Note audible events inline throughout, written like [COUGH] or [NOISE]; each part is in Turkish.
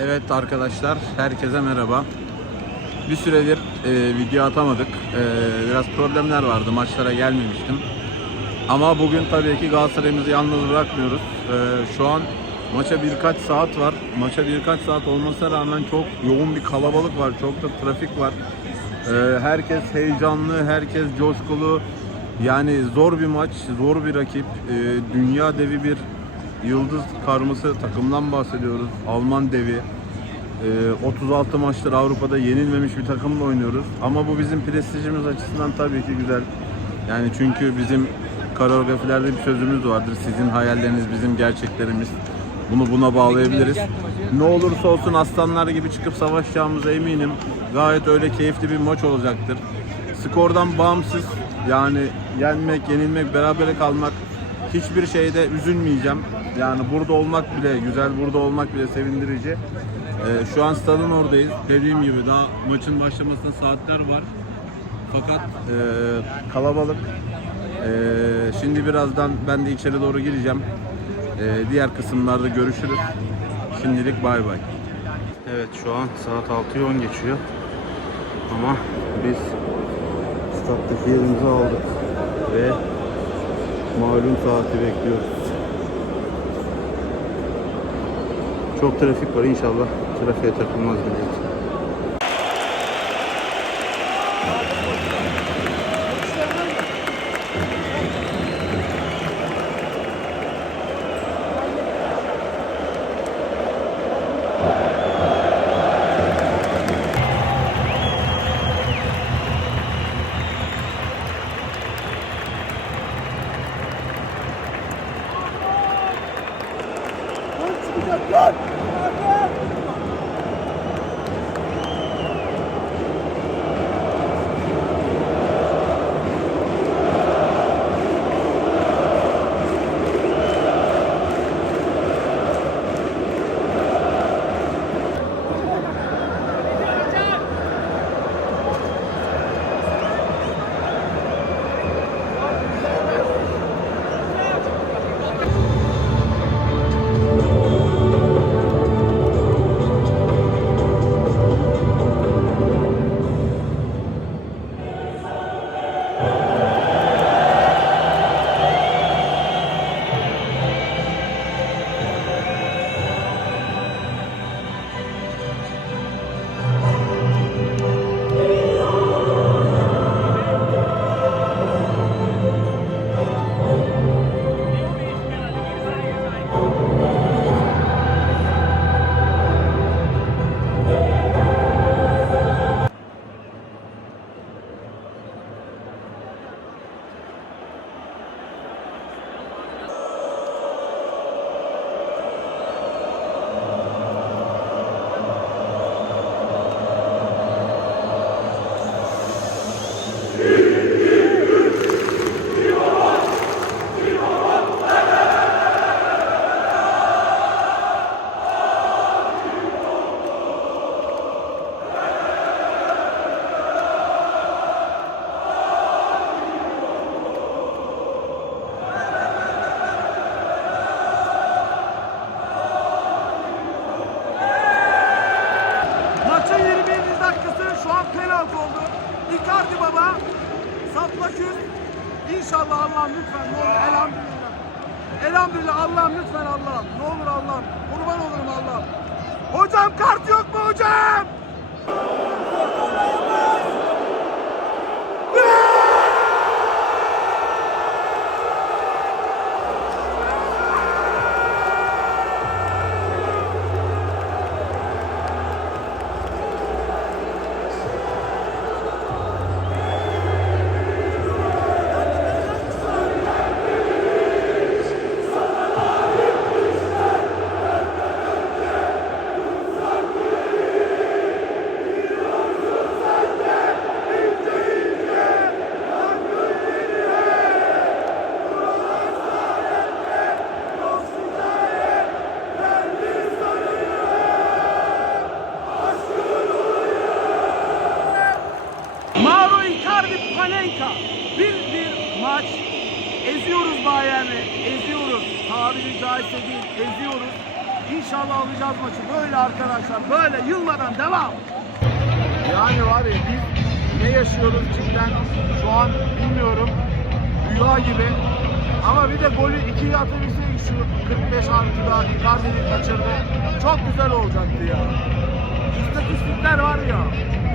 Evet arkadaşlar, herkese merhaba. Bir süredir e, video atamadık. E, biraz problemler vardı, maçlara gelmemiştim. Ama bugün tabii ki Galatasaray'ımızı yalnız bırakmıyoruz. E, şu an maça birkaç saat var. Maça birkaç saat olmasına rağmen çok yoğun bir kalabalık var, çok da trafik var. E, herkes heyecanlı, herkes coşkulu. Yani zor bir maç, zor bir rakip. E, dünya devi bir yıldız karması takımdan bahsediyoruz. Alman devi. Ee, 36 maçtır Avrupa'da yenilmemiş bir takımla oynuyoruz. Ama bu bizim prestijimiz açısından tabii ki güzel. Yani çünkü bizim koreografilerde bir sözümüz vardır. Sizin hayalleriniz bizim gerçeklerimiz. Bunu buna bağlayabiliriz. Ne olursa olsun aslanlar gibi çıkıp savaşacağımıza eminim. Gayet öyle keyifli bir maç olacaktır. Skordan bağımsız yani yenmek, yenilmek, berabere kalmak hiçbir şeyde üzülmeyeceğim. Yani burada olmak bile güzel, burada olmak bile sevindirici. Ee, şu an stadın oradayız. Dediğim gibi daha maçın başlamasına saatler var. Fakat e, kalabalık. E, şimdi birazdan ben de içeri doğru gireceğim. E, diğer kısımlarda görüşürüz. Şimdilik bay bay. Evet şu an saat 6'yı 10 geçiyor. Ama biz stattaki yerimizi aldık ve malum saati bekliyoruz. Çok trafik var inşallah trafiğe takılmaz millet. Maçın 27. dakikası şu an penaltı oldu. Icardi baba sapla küs. İnşallah Allah'ım lütfen ne olur elhamdülillah. Elhamdülillah Allah'ım lütfen Allah'ım. Ne olur Allah'ım. Kurban olurum Allah'ım. Hocam kart yok mu hocam? Bayern'i. Eziyoruz. Tabiri caizse değil. Eziyoruz. İnşallah alacağız maçı. Böyle arkadaşlar. Böyle yılmadan devam. Yani var ya biz ne yaşıyoruz cidden şu an bilmiyorum. Rüya gibi. Ama bir de golü ikiye atabilseydik şu 45 artıda Icardi'nin kaçırdı. Çok güzel olacaktı ya. İstatistikler var ya.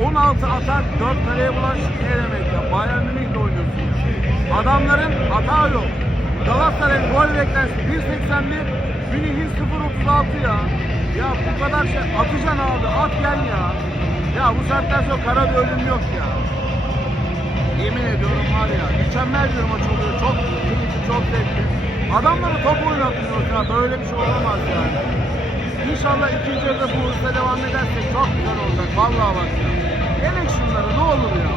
16 atak 4 kaleye bulan şu ne demek ya? Bayern Münih'le oynuyorsun. Adamların hata yok. Galatasaray'ın gol beklentisi 1.81, Münih'in 0.36 ya. Ya bu kadar şey atacaksın abi at gel ya. Ya bu saatten sonra kara bir ölüm yok ya. Yemin ediyorum var ya mükemmel bir maç oluyor. Çok keyifli, çok zevkli. Adamları top oynatmıyoruz ya. Böyle bir şey olamaz yani. İnşallah ikinci yarıda bu hızla devam edersek çok güzel olacak. Vallahi bak ya. Yemek şunları ne olur ya.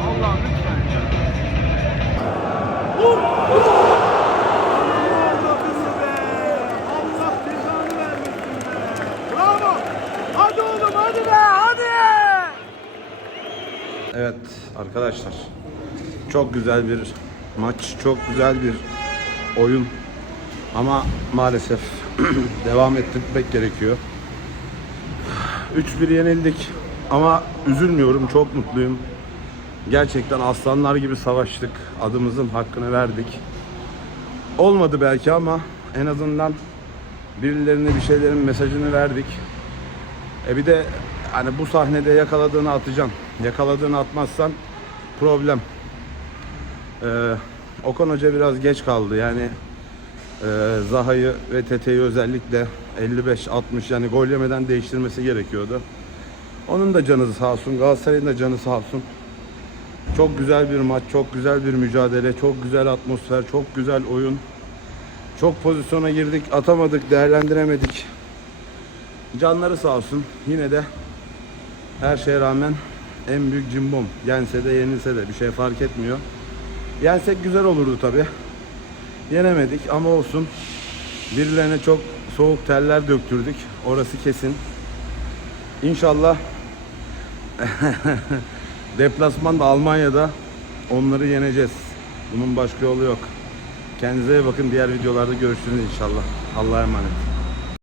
Evet arkadaşlar. Çok güzel bir maç, çok güzel bir oyun. Ama maalesef [CLEARS THROAT] devam ettirmek gerekiyor. 3-1 yenildik ama üzülmüyorum, çok mutluyum. Gerçekten aslanlar gibi savaştık. Adımızın hakkını verdik. Olmadı belki ama en azından birilerine bir şeylerin mesajını verdik. E bir de hani bu sahnede yakaladığını atacaksın. Yakaladığını atmazsan problem. Ee, Okan Hoca biraz geç kaldı. Yani e, Zaha'yı ve Tete'yi özellikle 55-60 yani gol yemeden değiştirmesi gerekiyordu. Onun da canı sağ olsun. Galatasaray'ın da canı sağ olsun. Çok güzel bir maç, çok güzel bir mücadele, çok güzel atmosfer, çok güzel oyun. Çok pozisyona girdik, atamadık, değerlendiremedik. Canları sağ olsun. Yine de her şeye rağmen en büyük cimbom. Yense de yenilse de bir şey fark etmiyor. Yensek güzel olurdu tabi. Yenemedik ama olsun. Birilerine çok soğuk teller döktürdük. Orası kesin. İnşallah [LAUGHS] deplasmanda Almanya'da onları yeneceğiz. Bunun başka yolu yok. Kendinize iyi bakın. Diğer videolarda görüşürüz inşallah. Allah'a emanet.